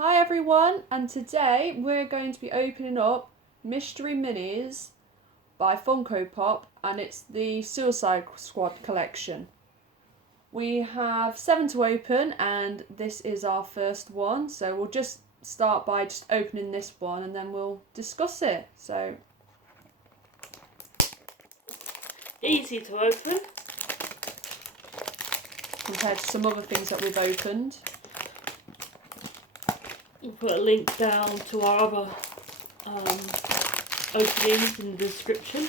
Hi everyone, and today we're going to be opening up Mystery Minis by Funko Pop, and it's the Suicide Squad collection. We have 7 to open, and this is our first one, so we'll just start by just opening this one and then we'll discuss it. So easy to open compared to some other things that we've opened. We'll put a link down to our other openings in the description.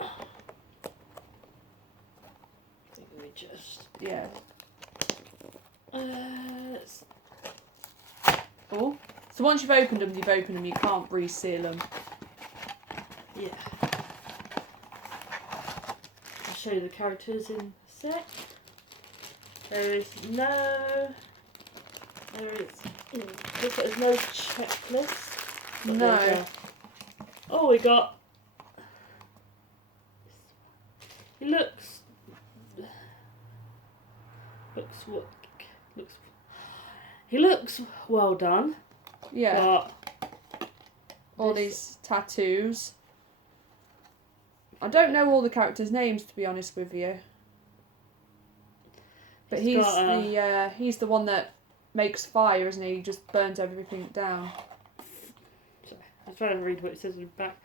I think we just Oh, so once you've opened them, you can't reseal them. yeah. I'll show you the characters in a sec. Looks like there's no checklist. No. Oh, we got. He looks. He looks well done. Yeah. But all these tattoos. I don't know all the characters' names, to be honest with you. But he's the one that makes fire, isn't he? He just burns everything down. Sorry, I'm trying to read what it says in the back.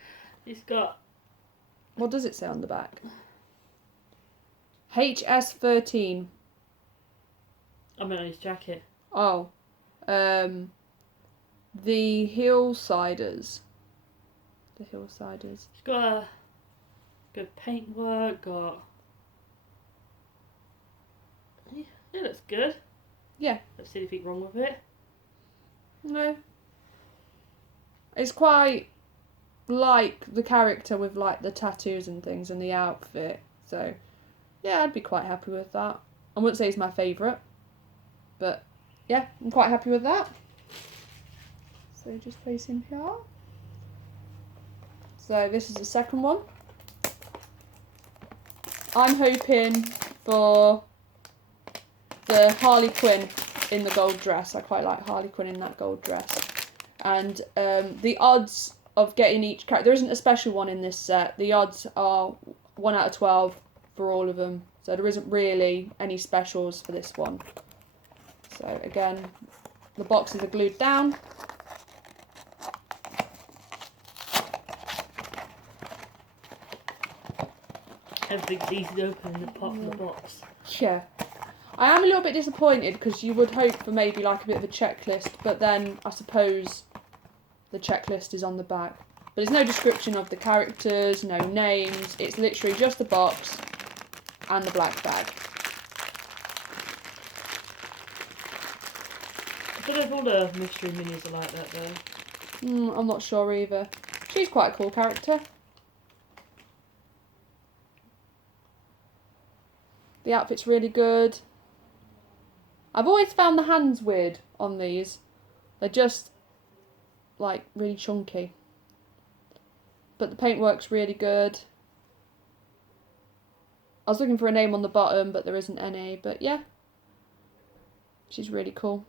He's got. What does it say on the back? HS13. I meant on his jacket. Oh. The Hillsiders. The Hillsiders. He's got a good paintwork. It looks good. Yeah. Don't see anything wrong with it. No. It's quite like the character with like the tattoos and things and the outfit. So, yeah, I'd be quite happy with that. I wouldn't say it's my favourite, but yeah, I'm quite happy with that. So just place him here. So this is the second one. I'm hoping for the Harley Quinn in the gold dress. I quite like Harley Quinn in that gold dress. And the odds of getting each character, there isn't a special one in this set. The odds are 1 out of 12 for all of them. So there isn't really any specials for this one. So again, the boxes are glued down. Everything's easy to open in the top of the box. Yeah. I am a little bit disappointed because you would hope for maybe like a bit of a checklist, but then I suppose the checklist is on the back. But there's no description of the characters, no names. It's literally just the box and the black bag. I don't know if all the mystery minis are like that though. I'm not sure either. She's quite a cool character. The outfit's really good. I've always found the hands weird on these. They're just like really chunky. But the paintwork's really good. I was looking for a name on the bottom, but there isn't any. But yeah, she's really cool.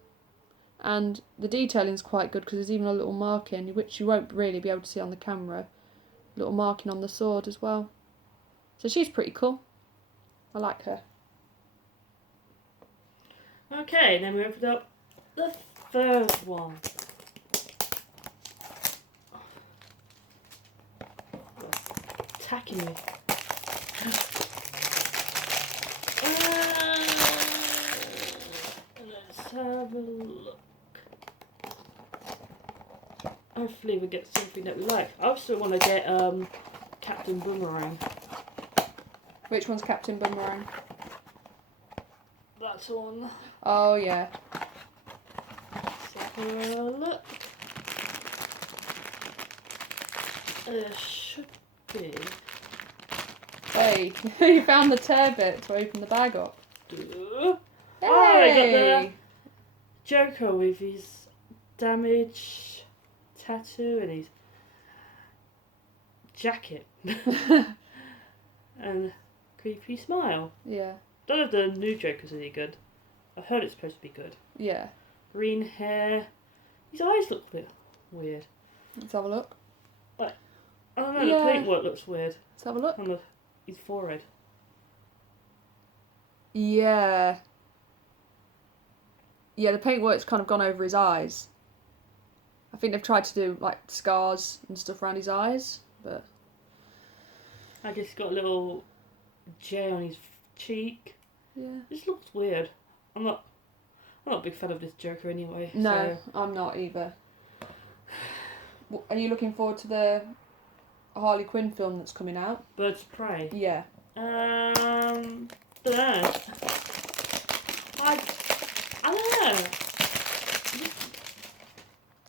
And the detailing's quite good because there's even a little marking, which you won't really be able to see on the camera. Little marking on the sword as well. So she's pretty cool. I like her. Okay, then we opened up the third one. Attacking me. Let's have a look. Hopefully we get something that we like. I also want to get Captain Boomerang. Which one's Captain Boomerang? That's one. Oh yeah. Let's have a look. There should be. Hey, you found the tear bit to open the bag up. Hey! Hey! Oh, I got the Joker with his damage tattoo and his jacket. And creepy smile. Yeah. Don't know if the new Joker's any good. I heard it's supposed to be good. Yeah. Green hair. His eyes look a bit weird. Let's have a look. I don't know, Yeah. the paintwork looks weird. Let's have a look. On his forehead. Yeah. Yeah, the paintwork's kind of gone over his eyes. I think they've tried to do like scars and stuff around his eyes, but I guess he's got a little J on his cheek. yeah. This looks weird. I'm not a big fan of this Joker anyway. No, So. I'm not either. Are you looking forward to the Harley Quinn film that's coming out? Birds of Prey. Yeah. Don't know. I don't know.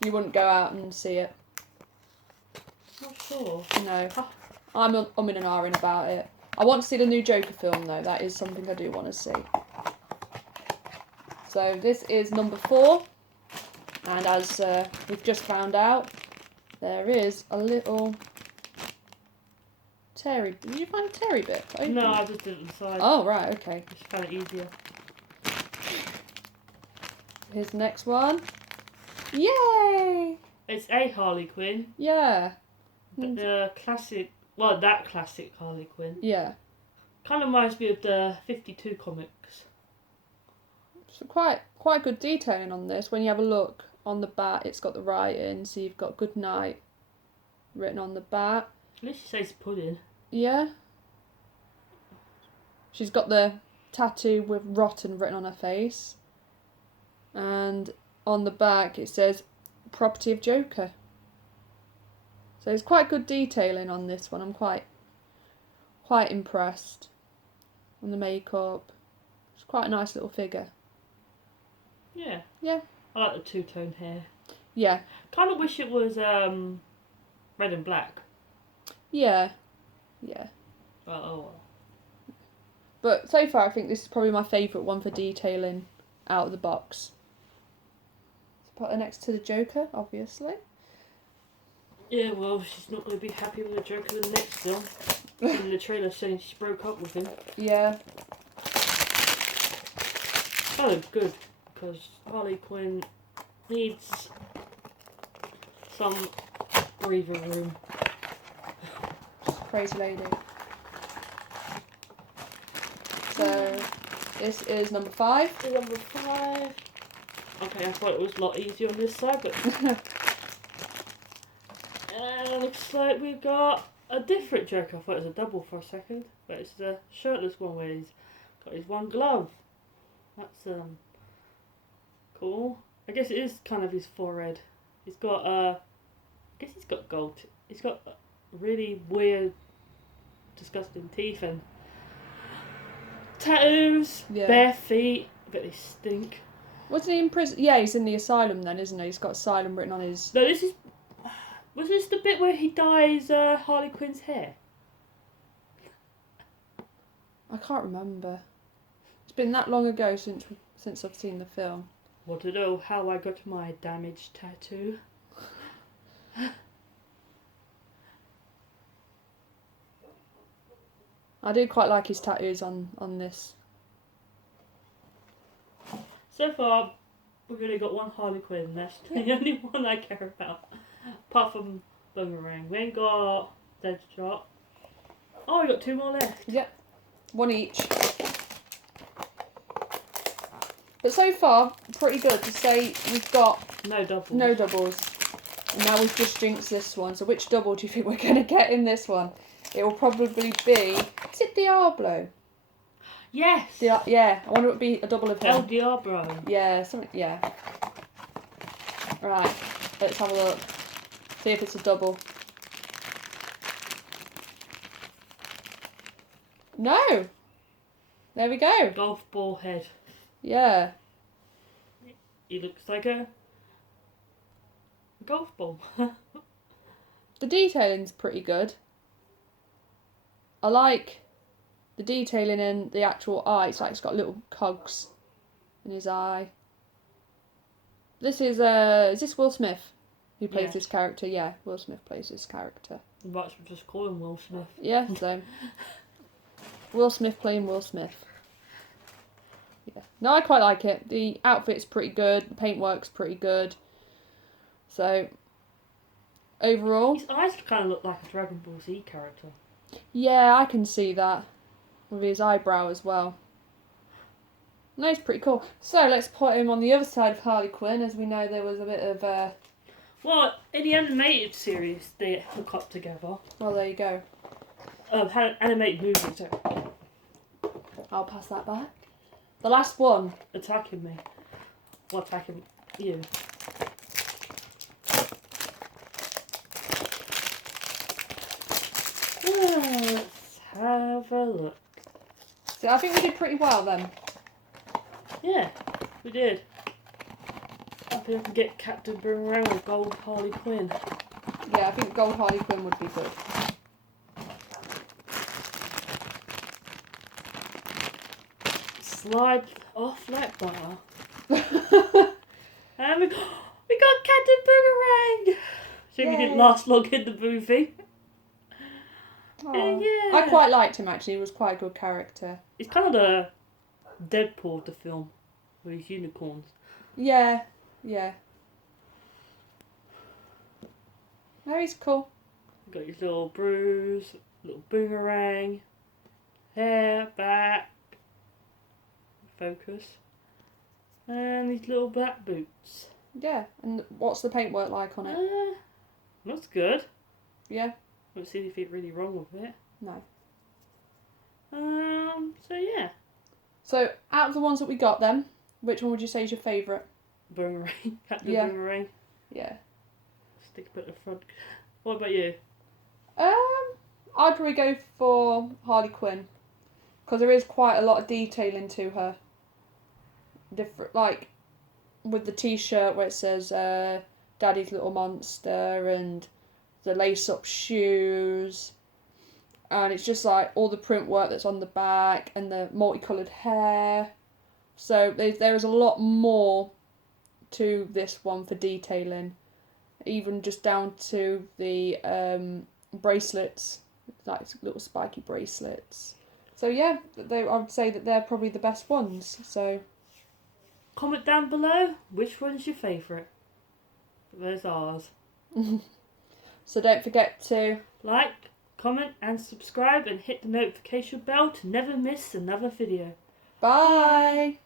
You wouldn't go out and see it? Not sure. No. I'm umming and ahhing about it. I want to see the new Joker film though. That is something I do want to see. So this is number 4. And as we've just found out, there is a little terry. Did you find a terry bit? No, I just did it inside. Oh, right, okay. Just found it easier. Here's the next one. Yay! It's a Harley Quinn. Yeah. But the classic, well, that classic Harley Quinn. Yeah. Kind of reminds me of the 52 comics. So quite good detailing on this. When you have a look on the back, it's got the writing, so you've got "Good night" written on the back. At least it says pudding. Yeah. She's got the tattoo with "rotten" written on her face. And on the back it says "Property of Joker." So it's quite good detailing on this one. I'm quite impressed. On the makeup. It's quite a nice little figure. Yeah. Yeah. I like the two-tone hair. Yeah. Kind of wish it was red and black. Yeah. Yeah. But oh well. But so far I think this is probably my favourite one for detailing out of the box. Let's put her next to the Joker, obviously. Yeah, well, she's not going to be happy with the Joker in the next film. In the trailer saying she broke up with him. Yeah. Kind of good, because Harley Quinn needs some breather room. Crazy lady. So this is number 5. Number 5. Okay, I thought it was a lot easier on this side, but... And looks like we've got a different Joker. I thought it was a double for a second, but it's the shirtless one where he's got his one glove. That's cool. I guess it is kind of his forehead. He's got I guess he's got gold. He's got really weird, disgusting teeth and tattoos. Yeah. Bare feet. I bet they stink. Wasn't he in prison? Yeah, he's in the asylum then, isn't he? He's got asylum written on his... No, this is... Was this the bit where he dyes Harley Quinn's hair? I can't remember. It's been that long ago since I've seen the film. Want to know how I got my damaged tattoo? I do quite like his tattoos on this. So far, we've only got one Harley Quinn. That's the only one I care about. Apart from Boomerang. We ain't got Deadshot. Oh, we got 2 more left. Yep. 1 each. But so far, pretty good to say we've got No doubles. no doubles. And now we've just jinxed this one. So which double do you think we're going to get in this one? It will probably be... Is it Diablo? Yes! Yeah, I wonder if it would be a double of him. El Diablo. Yeah, something. Yeah. Right, let's have a look. See if it's a double. No! There we go. Golf ball head. Yeah. He looks like a golf ball. The detailing's pretty good. I like the detailing in the actual eye. It's like it's got little cogs in his eye. This is this Will Smith who plays Yes. this character? Yeah, Will Smith plays this character. But just call him Will Smith. Yeah, so Will Smith playing Will Smith. Yeah. No, I quite like it. The outfit's pretty good. The paintwork's pretty good. So, overall, His eyes kind of look like a Dragon Ball Z character. yeah, I can see that. With his eyebrow as well. No, he's pretty cool. So, let's put him on the other side of Harley Quinn, as we know there was a bit of Well, in the animated series, they hook up together. well, there you go. Had an animated movie, so I'll pass that back. The last one. attacking me. Well, attacking you. Let's have a look. So, I think we did pretty well then. Yeah, we did. I think I can get Captain Boomerang or Gold Harley Quinn. Yeah, I think Gold Harley Quinn would be good. Slide off like butter. And we got Captain Boomerang! So we Yay. didn't last long in the movie. Oh. Yeah. I quite liked him actually. He was quite a good character. It's kind of the Deadpool of the film with his unicorns. Yeah, yeah. No, he's cool. Got his little bruise, little boomerang, hair, back, focus, and these little black boots. Yeah, and what's the paintwork like on it? Looks good. Yeah, Don't see anything really wrong with it. no. So yeah, So, out of the ones that we got then, which one would you say is your favourite? boomerang, Captain Yeah. Boomerang. Yeah. Stick a bit at the front. What about you? I'd probably go for Harley Quinn. Because there is quite a lot of detailing to her. Different, like, with the t-shirt where it says, Daddy's Little Monster, and the lace-up shoes. And it's just like all the print work that's on the back and the multicoloured hair. So there is a lot more to this one for detailing. Even just down to the bracelets, like little spiky bracelets. So yeah, I would say that they're probably the best ones. So Comment down below which one's your favourite. There's ours. so don't forget to Like, comment and subscribe and hit the notification bell to never miss another video. bye.